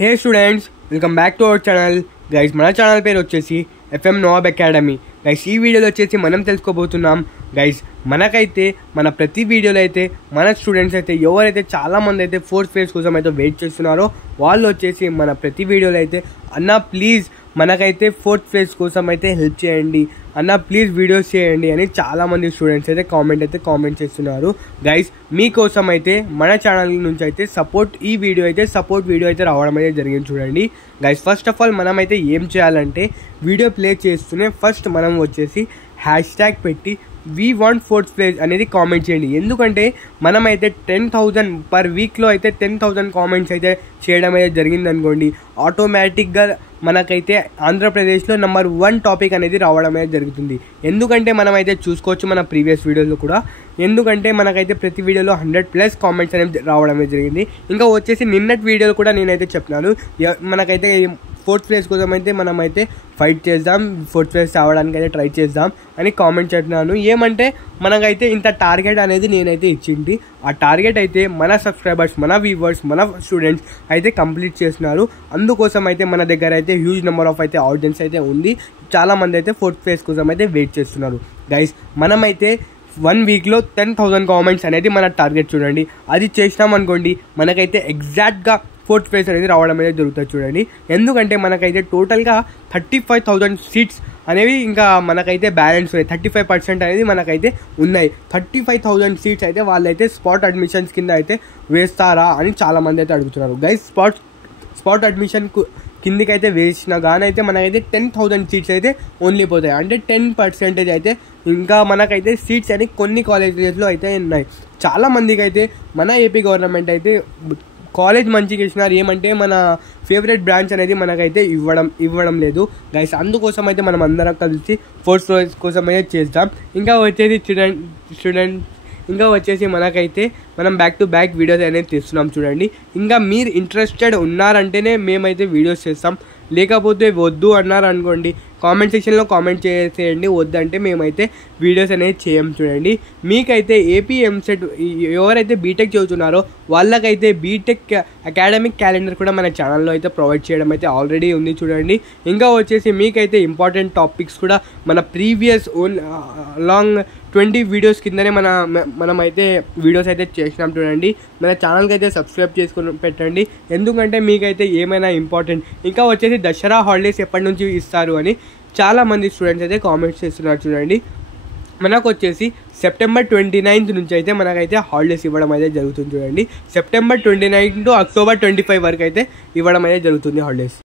Hey students, welcome back to our channel. Guys, మన channel పేరు వచ్చేసి FM Noab Academy. Guys, ఈ వీడియోలో వచ్చేసి మనం తెలుసుకోబోతున్నాం. Guys, మనకైతే మన ప్రతి వీడియోలో అయితే మన స్టూడెంట్స్ అయితే ఎవరైతే చాలా మంది అయితే ఫోర్త్ ఫేజ్ కోసం అయితే వెయిట్ చేస్తున్నారో వాళ్ళు వచ్చేసి మన ప్రతి వీడియోలో అయితే అన్న ప్లీజ్ మనకైతే ఫోర్త్ ఫేజ్ కోసం అయితే హెల్ప్ చేయండి అన్న ప్లీజ్ వీడియోస్ చేయండి అని చాలామంది స్టూడెంట్స్ అయితే కామెంట్ చేస్తున్నారు. గైస్ మీకోసం అయితే మన ఛానల్ నుంచి అయితే సపోర్ట్ వీడియో అయితే రావడం అయితే జరిగింది. చూడండి గైస్, ఫస్ట్ ఆఫ్ ఆల్ మనమైతే ఏం చేయాలంటే వీడియో ప్లే చేస్తూనే ఫస్ట్ మనం వచ్చేసి హ్యాష్ట్యాగ్ పెట్టి వీ వాంట్ ఫోర్త్ ప్లేస్ అనేది కామెంట్ చేయండి. ఎందుకంటే మనమైతే 10,000 పర్ వీక్లో అయితే 10,000 కామెంట్స్ అయితే చేయడం అయితే జరిగింది అనుకోండి, ఆటోమేటిక్గా మనకైతే ఆంధ్రప్రదేశ్లో నెంబర్ 1 టాపిక్ అనేది రావడం అయితే జరుగుతుంది. ఎందుకంటే మనమైతే చూసుకోవచ్చు మన ప్రీవియస్ వీడియోలో కూడా, ఎందుకంటే మనకైతే ప్రతి వీడియోలో 100+ కామెంట్స్ అనేది రావడం అయితే జరిగింది. ఇంకా వచ్చేసి నిన్నటి వీడియోలో కూడా నేనైతే చెప్తున్నాను మనకైతే ఫోర్త్ ప్లేస్ కోసం అయితే మనమైతే ఫైట్ చేద్దాం, ఫోర్త్ ప్లేస్ రావడానికి అయితే ట్రై చేద్దాం అని కామెంట్ చేస్తున్నాను. ఏమంటే మనకైతే ఇంత టార్గెట్ అనేది నేనైతే ఇచ్చింది, ఆ టార్గెట్ అయితే మన సబ్స్క్రైబర్స్, మన వ్యూవర్స్, మన స్టూడెంట్స్ అయితే కంప్లీట్ చేస్తున్నారు. అందుకోసం అయితే మన దగ్గర అయితే హ్యూజ్ నెంబర్ ఆఫ్ అయితే ఆడియన్స్ అయితే ఉంది. చాలామంది అయితే ఫోర్త్ ప్లేస్ కోసం అయితే వెయిట్ చేస్తున్నారు. గైస్, మనమైతే 1 వీక్లో 10,000 కామెంట్స్ అనేది మన టార్గెట్. చూడండి, అది చేసినాం అనుకోండి మనకైతే ఎగ్జాక్ట్గా ఫోర్త్ ప్లేస్ అనేది రావడం అనేది జరుగుతుంది. చూడండి, ఎందుకంటే మనకైతే టోటల్గా 35,000 సీట్స్ అనేవి ఇంకా మనకైతే బ్యాలెన్స్ ఉన్నాయి. 35% అనేది మనకైతే ఉన్నాయి. 35,000 సీట్స్ అయితే వాళ్ళైతే స్పాట్ అడ్మిషన్స్ కింద అయితే వేస్తారా అని చాలామంది అయితే అడుగుతున్నారు. గైస్, స్పాట్ అడ్మిషన్ కిందికి అయితే వేసినా కానీ అయితే మనకైతే 10,000 సీట్స్ అయితే ఓన్లీ పోతాయి. అంటే 10% అయితే ఇంకా మనకైతే సీట్స్ అని కొన్ని కాలేజెస్లో అయితే ఉన్నాయి. చాలామందికి అయితే మన ఏపీ గవర్నమెంట్ అయితే కాలేజ్ మంచిగా ఇచ్చినారు, ఏమంటే మన ఫేవరెట్ బ్రాంచ్ అనేది మనకైతే ఇవ్వడం లేదు. గైస్, అందుకోసం అయితే మనం అందరం కలిసి ఫోర్త్ ప్లేస్ కోసం అయితే చేద్దాం. ఇంకా వచ్చేసి మనకైతే మనం బ్యాక్ టు బ్యాక్ వీడియోస్ అనేది తీస్తున్నాం. చూడండి, ఇంకా మీరు ఇంట్రెస్టెడ్ ఉన్నారంటేనే మేమైతే వీడియోస్ చేస్తాం, లేకపోతే వద్దు అన్నారు అనుకోండి కామెంట్ సెక్షన్లో కామెంట్ చేసేయండి. వద్దంటే మేమైతే వీడియోస్ అనేది చేయం. చూడండి, మీకైతే ఏపీ ఎంసెట్ ఎవరైతే బీటెక్ చదువుతున్నారో వాళ్ళకైతే బీటెక్ అకాడమిక్ క్యాలెండర్ కూడా మన ఛానల్లో అయితే ప్రొవైడ్ చేయడం అయితే ఆల్రెడీ ఉంది. చూడండి, ఇంకా వచ్చేసి మీకైతే ఇంపార్టెంట్ టాపిక్స్ కూడా మన ప్రీవియస్ లాంగ్ 20 వీడియోస్ కిందనే మనమైతే వీడియోస్ అయితే చేసినాం. చూడండి, మన ఛానల్కి అయితే సబ్స్క్రైబ్ చేసుకుని పెట్టండి, ఎందుకంటే మీకైతే ఏమైనా ఇంపార్టెంట్. ఇంకా వచ్చేసి దసరా హాలిడేస్ ఎప్పటి నుంచి ఇస్తారు అని చాలామంది స్టూడెంట్స్ అయితే కామెంట్స్ చేస్తున్నారు. చూడండి, మనకు వచ్చేసి సెప్టెంబర్ 29 నుంచి అయితే మనకైతే హాలిడేస్ ఇవ్వడం అయితే జరుగుతుంది. చూడండి, సెప్టెంబర్ 29 టు అక్టోబర్ 25 వరకు అయితే ఇవ్వడం అయితే జరుగుతుంది హాలిడేస్.